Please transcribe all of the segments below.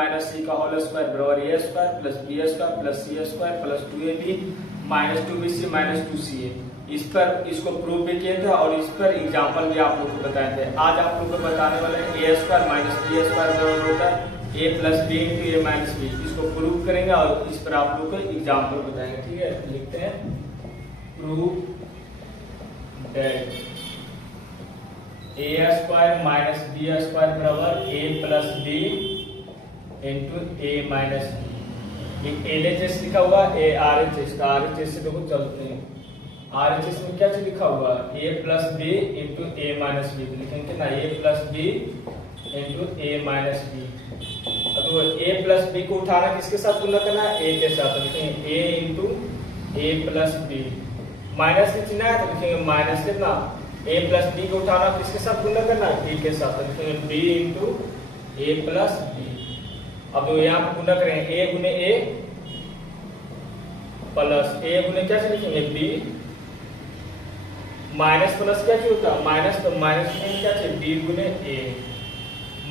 Minus सी का whole square बराबर A square plus B square plus C square plus 2ab minus 2bc minus 2ca। इस पर इसको prove भी किए थे और इस पर एग्जाम्पल भी आप लोग को बताए थे। आज आप लोग को बताने वाले हैं ए स्क्वायर माइनस बी स्क्वायर बराबर होता है a plus b into a minus B. इसको प्रूव करेंगे और इस पर आप लोग को एग्जाम्पल बताएंगे। ठीक है, लिखते हैं prove that a square minus B square बराबर a plus b into a minus b. LHS लिखा हुआ ए RHS का, RHS से देखो चलते हैं। RHS में क्या चीज लिखा हुआ ए plus b into a minus B लिखेंगे ना, ए plus b into a minus B. तो ए प्लस बी को उठाना किसके साथ गुना करना है, ए के साथ, तो लिखेंगे ए इंटू ए प्लस बी। माइनस की चिन्ह है तो लिखेंगे माइनस कितना, ए प्लस बी को उठाना किसके साथ गुना करना है, बी के साथ, तो लिखेंगे बी इंटू ए प्लस बी। अब तो यहाँ पे गुना करेंगे ए गुने ए प्लस ए गुने क्या से लिखेंगे बी माइनस प्लस क्या चीज होता है माइनस, तो माइनस में क्या चाहिए बी गुने ए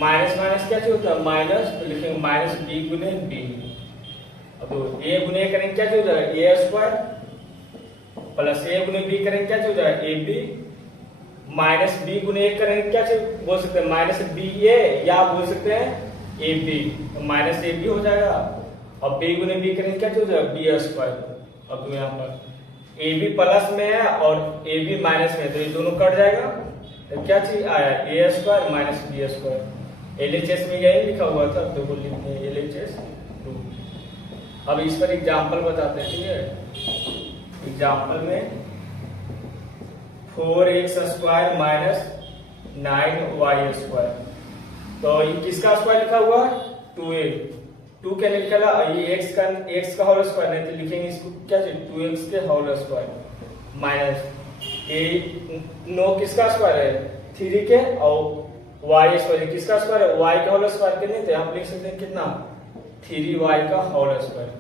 माइनस माइनस क्या चीज होता है माइनस, तो लिखेंगे माइनस बी गुने बी। अब तो ए गुने ए करेंगे क्या चीज हो जाएगा ए स्क्वायर प्लस ए गुने बी करेंगे क्या चीज हो जाएगा ए बी माइनस बी गुने ए करेंगे क्या चीज बोल सकते हैं माइनस बी ए या बोल सकते हैं ए बी, तो माइनस ए बी हो जाएगा। अब बी गुने बी करेंगे क्या चीज हो जाएगा बी स्क्वायर। अब तो यहाँ पर ए बी प्लस में है और ए बी माइनस में, तो ये दोनों कट जाएगा तो क्या चीज आया A square minus B square. LHS में यही लिखा हुआ था, तो वो लिखते हैं LHS 2। अब इस पर एग्जाम्पल बताते हैं। ठीक है, एग्जाम्पल में 4x square minus 9y square, तो ये किसका स्क्वायर लिखा हुआ है 2 क्या लिखा है ये x का होल स्क्वायर, नहीं तो लिखेंगे इसको क्या चाहिए 2x के होल स्क्वायर माइनस ए 9 किसका स्क्वायर है 3 के और y स्क्वायर किसका स्क्वायर है y का होल स्क्वायर के, नहीं तो आप लिख सकते हैं कितना 3y का होल स्क्वायर।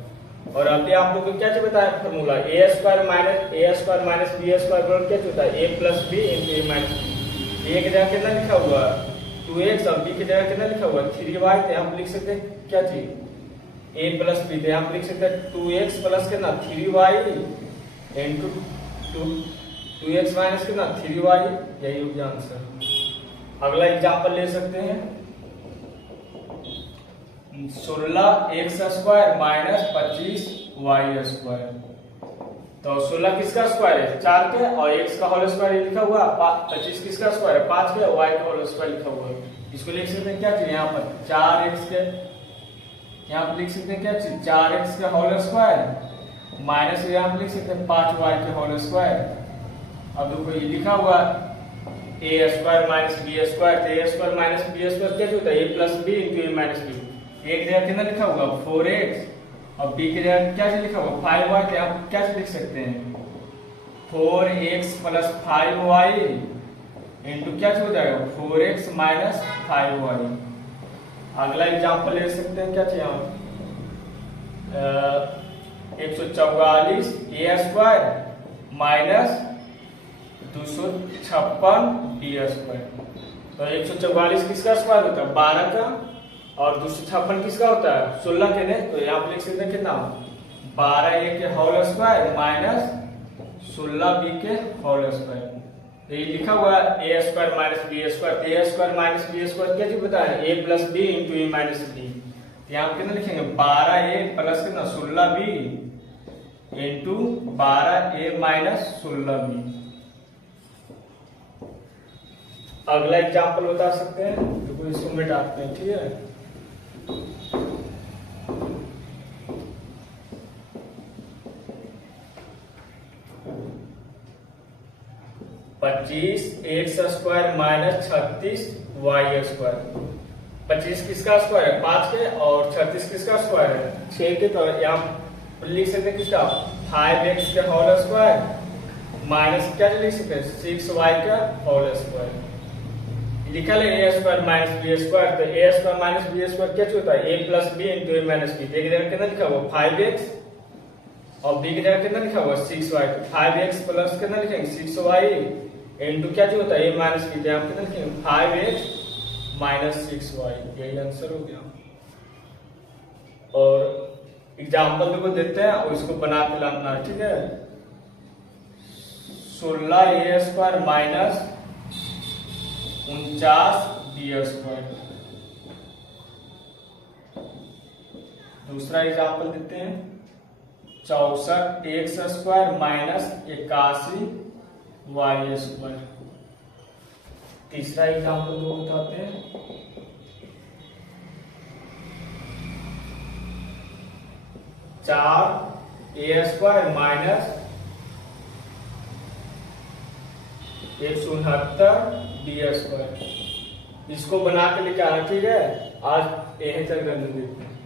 और अभी आप लोग को क्या चाहिए बताया फॉर्मूला ए स्क्वायर माइनस बी स्क्वायर बराबर क्या होता है a plus b into a minus B. ए की जगह कितना लिखा हुआ 2x और b की जगह कितना लिखा हुआ 3y, तो हम लिख सकते हैं क्या चीज a प्लस बी, तो हम लिख सकते हैं 2x प्लस कितना 3y इंटू 2x माइनस कितना 3y, यही होगा आंसर। अगला एग्जांपल ले सकते हैं 16x square minus 25y square, तो 16 किसका स्क्वायर है 4 के और x का होल स्क्वायर लिखा हुआ 25 किसका स्क्वायर है 5 के y का होल स्क्वायर लिखा हुआ है। इसको लिख सकते हैं क्या चीज यहाँ पर 4x के, यहाँ पर लिख सकते हैं क्या चीज 4x का होल स्क्वायर माइनस यहाँ पर लिख सकते हैं 5y के होल स्क्वायर। अब देखो ये लिखा हुआ ए स्क्वायर माइनस बी स्क्वायर, तो a square minus B square क्या होता है a plus b into a minus b. एक जगह कितना लिखा हुआ 4x और b की जगह क्या से लिखा हुआ 5y, तो आप क्या से लिख सकते हैं 4x प्लस 5y इंटू क्या हो जाएगा 4x माइनस 5y। अगला एग्जांपल ले सकते हैं क्या चाहिए 144 ए स्क्वायर माइनस 256 बी स्क्वायर, तो 144 किसका स्क्वायर होता है 12 का और 256 किसका होता है 16 के, नहीं तो यहाँ पे लिख सकते हैं कितना 12 ए के होल स्क्वायर माइनस 16 बी के होल स्क्वायर। तो ये लिखा हुआ है a square minus B square, तो a square minus B square क्या चीज बताया ए plus b into a minus B. यहाँ पे कितना लिखेंगे 12 ए प्लस कितना 16 बी इंटू 12 ए माइनस 16 बी। अगला एग्जांपल बता सकते हैं, तो इसको मिटाते हैं। ठीक है, पच्चीस x square minus 36 y square. 25 किसका स्क्वायर है 5 के और 36 किसका स्क्वायर है 6 के, तो यहाँ लिख सकते हैं किसका 5x के होल स्क्वायर माइनस क्या लिख सकते हैं 6y का होल स्क्वायर। लिखा है a square minus B square, तो a square minus B square क्या होता है a plus b into a minus b. एक जगह कितना लिखा हुआ 5x और बी की जगह कितना लिखा हुआ 6y। 5x प्लस कितना लिखेंगे 6y इंटू क्या होता है ए माइनस बी, यहाँ कितना लिखेंगे 5x माइनस 6y। यही आंसर हो गया। और एग्जाम्पल को देते हैं और इसको बना के लाना है, ठीक है। 16a² minus 49b²। दूसरा एग्जाम्पल देते हैं 64x² माइनस 81y²। तीसरा एग्जाम्पल को बताते हैं 4a² माइनस 169b²। इसको बना के लेके आना, ठीक है। आज यही तक करने देते हैं।